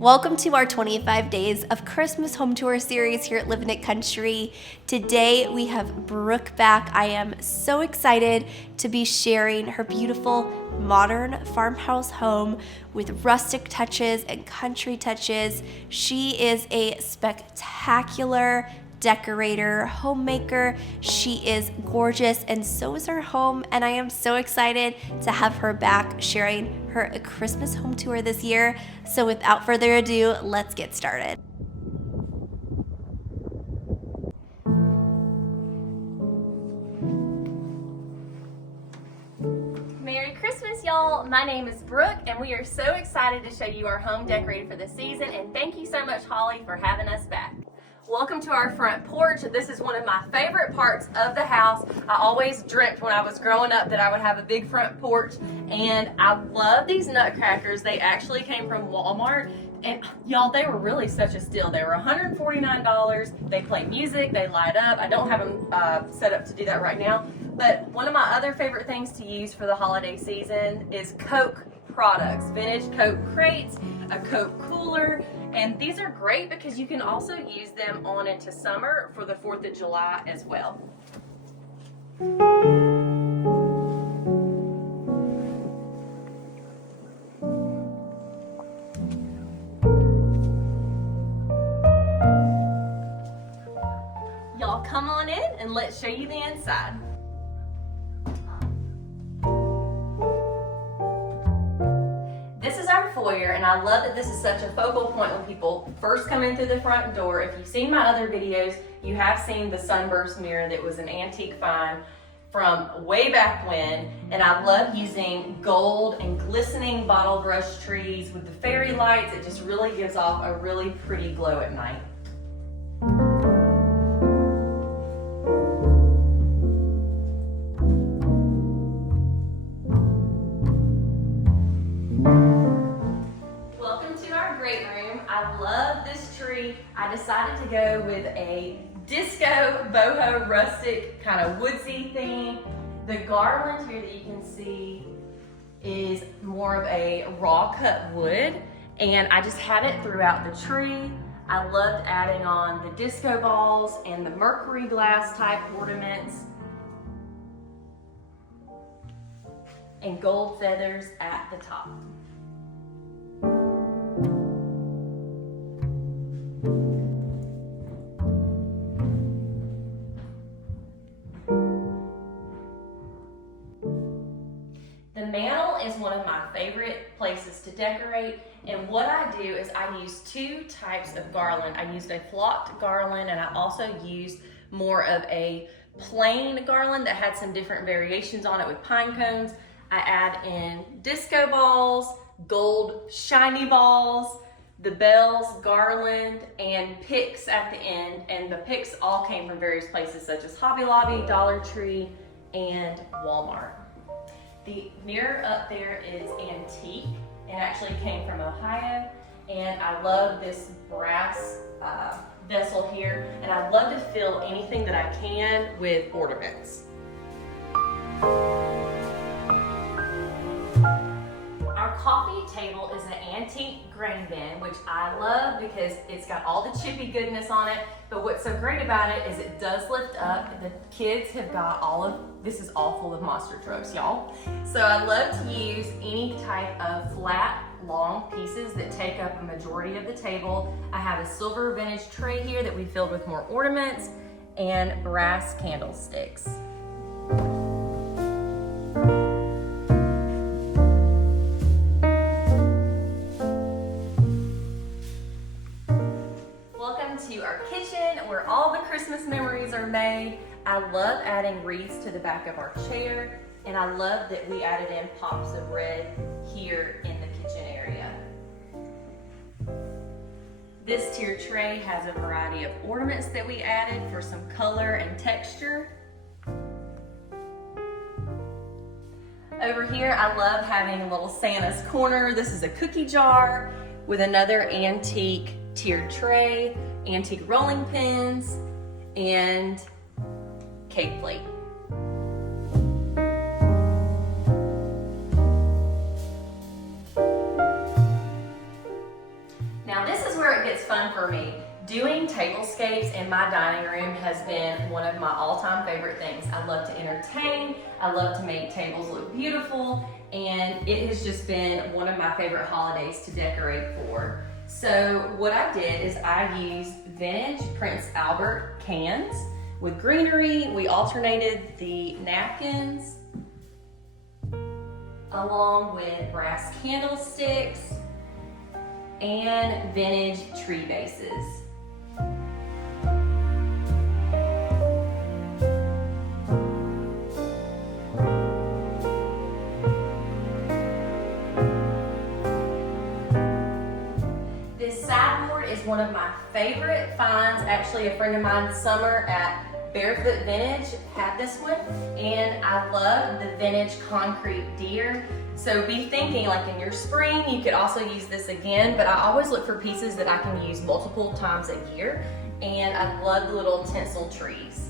Welcome to our 25 Days of Christmas Home Tour series here at Living It Country. Today we have Brooke back. I am so excited to be sharing her beautiful modern farmhouse home with rustic touches and country touches. She is a spectacular decorator, homemaker. She is gorgeous and so is her home, and I am so excited to have her back sharing her Christmas home tour this year. So without further ado, let's get started. Merry Christmas, y'all. My name is Brooke, and we are so excited to show you our home decorated for the season, and thank you so much, Holly, for having us back. Welcome to our front porch. This is one of my favorite parts of the house. I always dreamt when I was growing up that I would have a big front porch, and I love these nutcrackers. They actually came from Walmart, and y'all, they were really such a steal. They were $149. They play music, they light up. I don't have them set up to do that right now, but one of my other favorite things to use for the holiday season is Coke products, vintage Coke crates, a Coke cooler, and these are great because you can also use them on into summer for the 4th of July as well. Y'all come on in and let's show you the inside. This is our foyer, and I love that this is such a focal point when people first come in through the front door. If you've seen my other videos, you have seen the sunburst mirror that was an antique find from way back when, and I love using gold and glistening bottle brush trees with the fairy lights. It just really gives off a really pretty glow at night. I love this tree. I decided to go with a disco boho rustic kind of woodsy theme. The garland here that you can see is more of a raw cut wood, and I just had it throughout the tree. I loved adding on the disco balls and the mercury glass type ornaments and gold feathers at the top. The mantle is one of my favorite places to decorate, and what I do is I use two types of garland. I used a flocked garland, and I also used more of a plain garland that had some different variations on it with pine cones. I add in disco balls, gold shiny balls, the bells, garland, and picks at the end, and the picks all came from various places such as Hobby Lobby, Dollar Tree, and Walmart. The mirror up there is antique. It actually came from Ohio, and I love this brass vessel here, and I love to fill anything that I can with ornaments. Our coffee table is an antique grain bin, which I love because it's got all the chippy goodness on it, but what's so great about it is it does lift up. The kids have got this is all full of monster trucks, y'all. So I love to use any type of flat, long pieces that take up a majority of the table. I have a silver vintage tray here that we filled with more ornaments and brass candlesticks. To our kitchen where all the Christmas memories are made. I love adding wreaths to the back of our chair, and I love that we added in pops of red here in the kitchen area. This tier tray has a variety of ornaments that we added for some color and texture. Over here, I love having a little Santa's corner. This is a cookie jar with another antique tiered tray, antique rolling pins, and cake plate. Now this is where it gets fun for me. Doing tablescapes in my dining room has been one of my all-time favorite things. I love to entertain, I love to make tables look beautiful, and it has just been one of my favorite holidays to decorate for. So what I did is I used vintage Prince Albert cans with greenery. We alternated the napkins along with brass candlesticks and vintage tree bases. This sideboard is one of my favorite finds. Actually, a friend of mine this summer at Barefoot Vintage had this one, and I love the vintage concrete deer. So be thinking, like in your spring, you could also use this again, but I always look for pieces that I can use multiple times a year, and I love the little tinsel trees.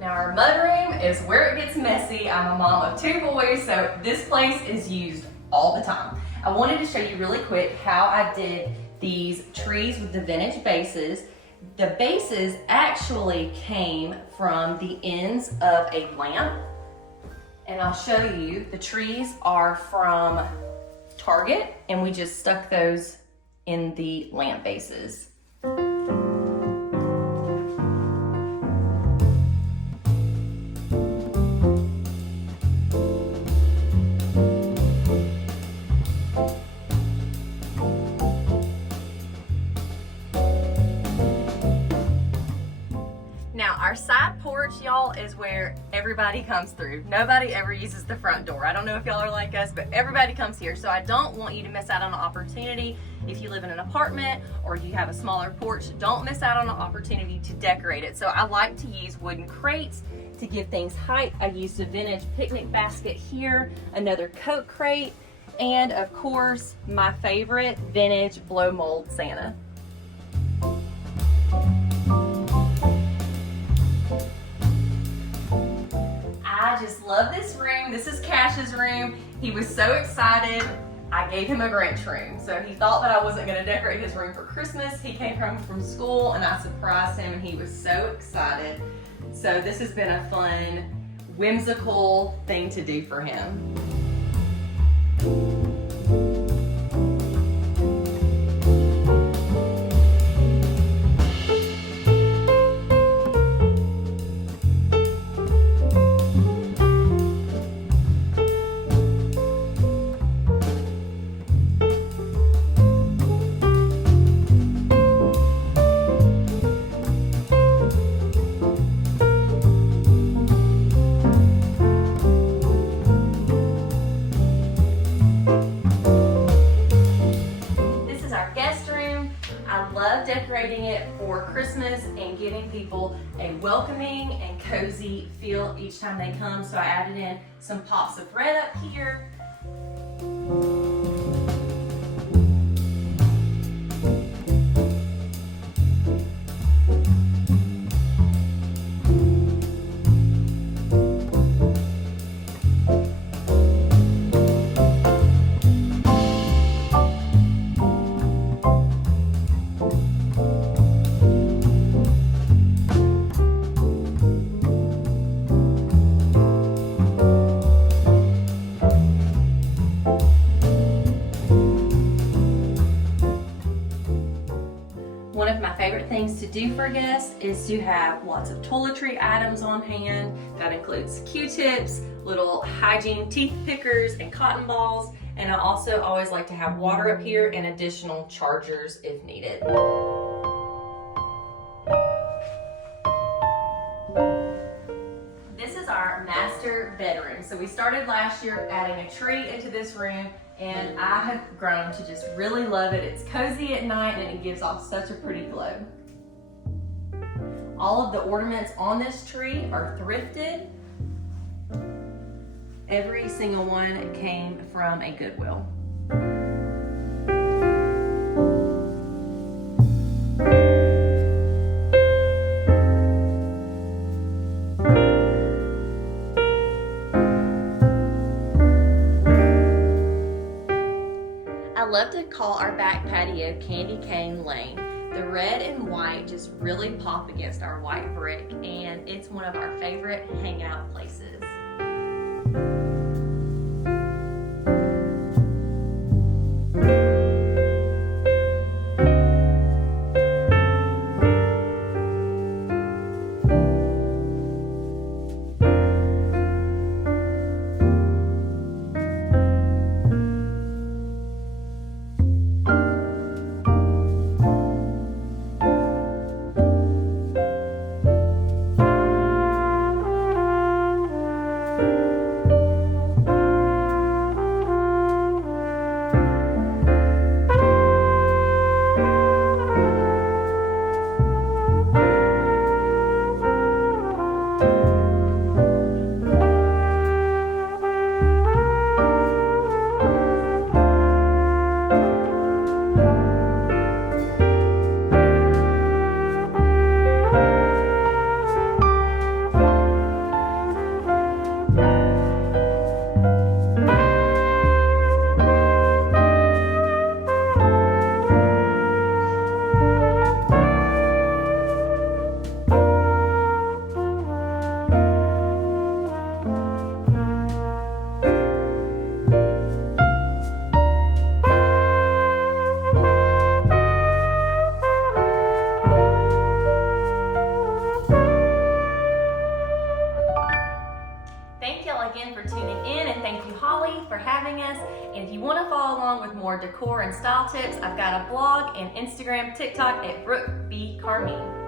Now our mudroom is where it gets messy. I'm a mom of 2 boys, so this place is used all the time. I wanted to show you really quick how I did these trees with the vintage bases. The bases actually came from the ends of a lamp, and I'll show you. The trees are from Target, and we just stuck those in the lamp bases. Our side porch, y'all, is where everybody comes through. Nobody ever uses the front door. I don't know if y'all are like us, but everybody comes here. So I don't want you to miss out on an opportunity. If you live in an apartment or you have a smaller porch, don't miss out on an opportunity to decorate it. So I like to use wooden crates to give things height. I used a vintage picnic basket here, another Coke crate, and of course, my favorite vintage blow mold Santa. I just love this room. This is Cash's room. He was so excited. I gave him a Grinch room. So he thought that I wasn't going to decorate his room for Christmas. He came home from school and I surprised him and he was so excited. So this has been a fun, whimsical thing to do for him. Decorating it for Christmas and giving people a welcoming and cozy feel each time they come. So I added in some pops of red up here. One of my favorite things to do for guests is to have lots of toiletry items on hand. That includes Q-tips, little hygiene teeth pickers, and cotton balls. And I also always like to have water up here and additional chargers if needed. This is our master bedroom. So we started last year adding a tree into this room, and I have grown to just really love it. It's cozy at night and it gives off such a pretty glow. All of the ornaments on this tree are thrifted. Every single one came from a Goodwill. love to call our back patio Candy Cane Lane. The red and white just really pop against our white brick, and it's one of our favorite hangout places. Thank y'all again for tuning in, and thank you, Holly, for having us. And if you want to follow along with more decor and style tips, I've got a blog and Instagram, TikTok at Brooke B. Carmine.